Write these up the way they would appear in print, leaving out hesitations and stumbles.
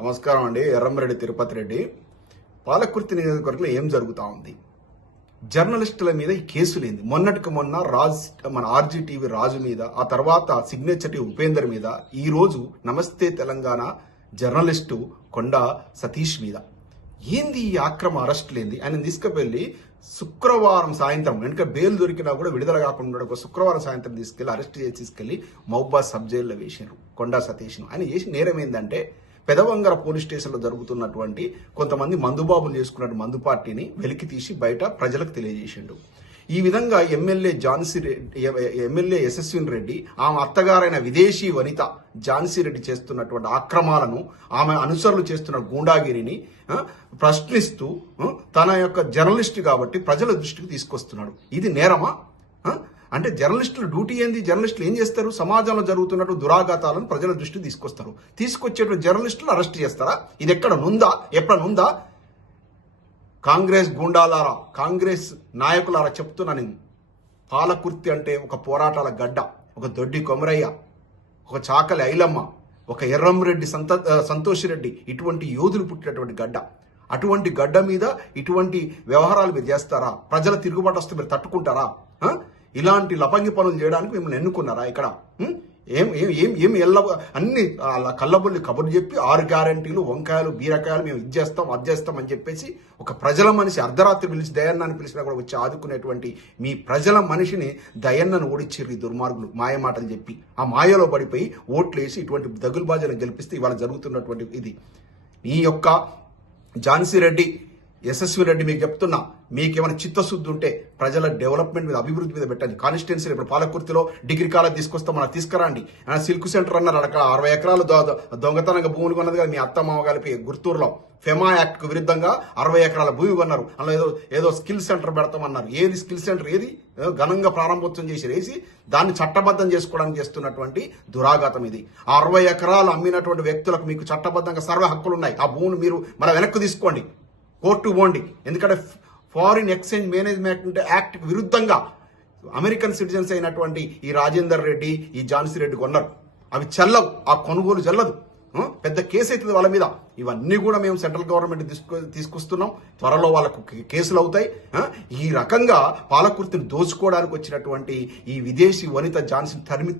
నమస్కారం అండి. ఎర్రంరెడ్డి తిరుపతి రెడ్డి. పాలకుర్తి నియోజకవర్గంలో ఏం జరుగుతా ఉంది? జర్నలిస్టుల మీద ఈ కేసులేంది? మొన్నటికి మొన్న మన ఆర్జీటీవీ రాజు మీద, ఆ తర్వాత సిగ్నేచర్ ఉపేందర్ మీద, ఈ రోజు నమస్తే తెలంగాణ జర్నలిస్టు కొండా సతీష్ మీద ఏంది ఈ ఆక్రమ అరెస్టులేంది? ఆయన తీసుకువెళ్ళి శుక్రవారం సాయంత్రం, వెనుక బెయిల్ దొరికినా కూడా విడుదల కాకుండా ఒక శుక్రవారం సాయంత్రం తీసుకెళ్లి అరెస్ట్ చేసి తీసుకెళ్లి మహబూబాద్ సబ్ జైల్లో వేసారు కొండా సతీష్ను. ఆయన చేసిన నేరం ఏంటంటే, పెదవంగర పోలీస్ స్టేషన్లో జరుగుతున్నటువంటి కొంతమంది మందుబాబులు చేసుకున్న మందు పార్టీని వెలికి తీసి బయట ప్రజలకు తెలియజేసిండు. ఈ విధంగా ఎమ్మెల్యే యశస్విని రెడ్డి, ఆమె అత్తగారైన విదేశీ వనిత ఝాన్సీ రెడ్డి చేస్తున్నటువంటి ఆక్రమాలను, ఆమె అనుసరులు చేస్తున్న గూండాగిరిని ప్రశ్నిస్తూ తన యొక్క జర్నలిస్ట్ కాబట్టి ప్రజల దృష్టికి తీసుకొస్తున్నాడు. ఇది నేరమా? అంటే జర్నలిస్టుల డ్యూటీ ఏంది? జర్నలిస్టులు ఏం చేస్తారు? సమాజంలో జరుగుతున్నట్టు దురాఘాతాలను ప్రజల దృష్టికి తీసుకొస్తారు. తీసుకొచ్చేటువంటి జర్నలిస్టులు అరెస్ట్ చేస్తారా? ఇది ఎక్కడ నుందా? ఎప్పుడనుందా? కాంగ్రెస్ గూండాలారా, కాంగ్రెస్ నాయకులారా చెప్తున్నా నేను, పాలకుర్తి అంటే ఒక పోరాటాల గడ్డ, ఒక దొడ్డి కొమరయ్య, ఒక చాకలి ఐలమ్మ, ఒక ఎర్రంరెడ్డి సంతోష్ రెడ్డి, ఇటువంటి యోధులు పుట్టినటువంటి గడ్డ. అటువంటి గడ్డ మీద ఇటువంటి వ్యవహారాలు మీరు చేస్తారా? ప్రజల తిరుగుబాటు వస్తే మీరు తట్టుకుంటారా? ఇలాంటి లపంగి పనులు చేయడానికి మిమ్మల్ని ఎన్నుకున్నారా? ఇక్కడ ఏం అన్ని కళ్ళబుల్లి కబుర్లు చెప్పి 6 గ్యారంటీలు, వంకాయలు, బీరకాయలు మేము ఇది చేస్తాం అది చేస్తాం అని చెప్పేసి ఒక ప్రజల మనిషి అర్ధరాత్రి పిలిచి దయన్నాన్ని పిలిచినా కూడా వచ్చి ఆదుకునేటువంటి మీ ప్రజల మనిషిని దయన్నను ఓడిచ్చిర్రు ఈ దుర్మార్గులు మాయమాటలు చెప్పి. ఆ మాయలో పడిపోయి ఓట్లు వేసి ఇటువంటి దగులుబాజీలను గెలిపిస్తే ఇవాళ జరుగుతున్నటువంటి ఇది. ఈ యొక్క ఝాన్సీ రెడ్డి, యశస్వి రెడ్డి, మీకు చెప్తున్నా, మీకేమైనా చిత్తశుద్ధి ఉంటే ప్రజల డెవలప్మెంట్ మీద, అభివృద్ధి మీద పెట్టండి. కాన్స్టిట్యున్సీలో ఇప్పుడు పాలకుర్తిలో డిగ్రీ కాలేజ్ తీసుకొస్తాం, మనం తీసుకురండి. సిల్క్ సెంటర్ అన్నారు, అక్కడ 60 ఎకరాలు దొంగతనంగా భూములు కొన్నది కదా మీ అత్తమామ కలిపి గుర్తూరులో. ఫెమా యాక్ట్ కు విరుద్ధంగా 60 ఎకరాల భూమి కొన్నారు. అందులో ఏదో స్కిల్ సెంటర్ పెడతామన్నారు. ఏది స్కిల్ సెంటర్? ఏది ఘనంగా ప్రారంభోత్సవం చేసి వేసి దాన్ని చట్టబద్ధం చేసుకోవడానికి చేస్తున్నటువంటి దురాఘాతం ఇది. ఆ 60 ఎకరాలు అమ్మినటువంటి వ్యక్తులకు మీకు చట్టబద్ధంగా సర్వే హక్కులు ఉన్నాయి. ఆ భూమిని మీరు మన వెనక్కి తీసుకోండి, కోర్టుకు పోండి. ఎందుకంటే ఫారిన్ ఎక్స్చేంజ్ మేనేజ్మెంట్ యాక్ట్ విరుద్ధంగా అమెరికన్ సిటిజన్స్ అయినటువంటి ఈ రాజేందర్ రెడ్డి, ఈ ఝాన్సీ రెడ్డి కొన్నారు. అవి చెల్లవు, ఆ కొనుగోలు చెల్లదు. పెద్ద కేసు అవుతుంది వాళ్ళ మీద. ఇవన్నీ కూడా మేము సెంట్రల్ గవర్నమెంట్ తీసుకొస్తున్నాం. త్వరలో వాళ్ళకు కేసులు అవుతాయి. ఈ రకంగా పాలకుర్తిని దోచుకోవడానికి వచ్చినటువంటి ఈ విదేశీ వనిత ఝాన్సీని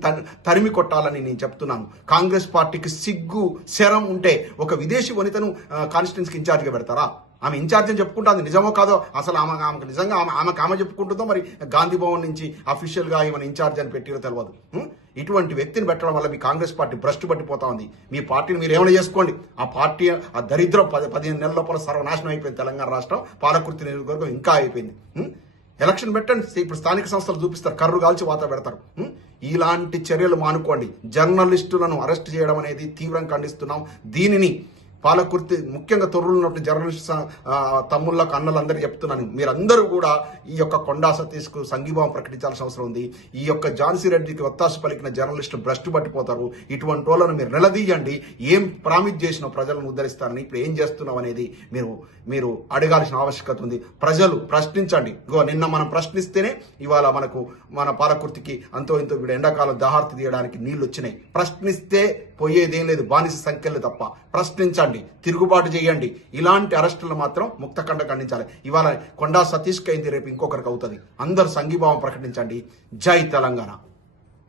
తరిమి కొట్టాలని నేను చెప్తున్నాను. కాంగ్రెస్ పార్టీకి సిగ్గు శరం ఉంటే ఒక విదేశీ వనితను కాన్స్టిట్యున్సీకి ఇన్ఛార్జిగా పెడతారా? ఆమె ఇన్ఛార్జ్ అని చెప్పుకుంటుంది, నిజమో కాదో అసలు ఆమెకు నిజంగా ఆమె చెప్పుకుంటుందో, మరి గాంధీ భవన్ నుంచి అఫీషియల్ గా ఈమెను ఇన్ఛార్జ్ అని పెట్టిరో తెలియదు. ఇటువంటి వ్యక్తిని పెట్టడం వల్ల మీ కాంగ్రెస్ పార్టీ భ్రష్టు పట్టిపోతా ఉంది. మీ పార్టీని మీరు ఏమైనా చేసుకోండి. ఆ పార్టీ ఆ దరిద్రం 15 నెలల లోపల సర్వనాశనం అయిపోయింది. తెలంగాణ రాష్ట్రం పాలకుర్తి నియోజకవర్గం ఇంకా అయిపోయింది. ఎలక్షన్ పెట్టండి, ఇప్పుడు స్థానిక సంస్థలు చూపిస్తారు, కర్రు కాల్చి వాత పెడతారు. ఇలాంటి చర్యలు మానుకోండి. జర్నలిస్టులను అరెస్ట్ చేయడం అనేది తీవ్రంగా ఖండిస్తున్నాం. దీనిని పాలకుర్తి, ముఖ్యంగా తొర్రూరు ఉన్నటువంటి జర్నలిస్ట్ తమ్ముళ్ళకు, అన్నలందరూ చెప్తున్నాను, మీరందరూ కూడా ఈ యొక్క కొండా సతీష్కు సంఘీభావం ప్రకటించాల్సిన అవసరం ఉంది. ఈ యొక్క ఝాన్సీ రెడ్డికి ఒత్తాసు పలికిన జర్నలిస్టులు భ్రష్టు పట్టిపోతారు. ఇటువంటి వాళ్ళను మీరు నిలదీయండి. ఏం ప్రామిస్ చేసిన ప్రజలను ఉద్ధరిస్తారని, ఇప్పుడు ఏం చేస్తున్నావు అనేది మీరు అడగాల్సిన ఆవశ్యకత ఉంది. ప్రజలు ప్రశ్నించండి. నిన్న మనం ప్రశ్నిస్తేనే ఇవాళ మన పాలకుర్తికి అంతో ఇంతో ఇప్పుడు ఎండాకాలం దాహార్తి తీయడానికి నీళ్లు వచ్చినాయి. ప్రశ్నిస్తే పోయేదేం లేదు, బానిస సంఖ్యలు తప్ప. ప్రశ్నించండి, తిరుగుబాటు చేయండి. ఇలాంటి అరెస్టులు మాత్రం ముక్తఖండ ఖండించాలి. ఇవాళ కొండా సతీష్కి అయింది, రేపు ఇంకొకరికి అవుతుంది. అందరూ సంఘీభావం ప్రకటించండి. జై తెలంగాణ.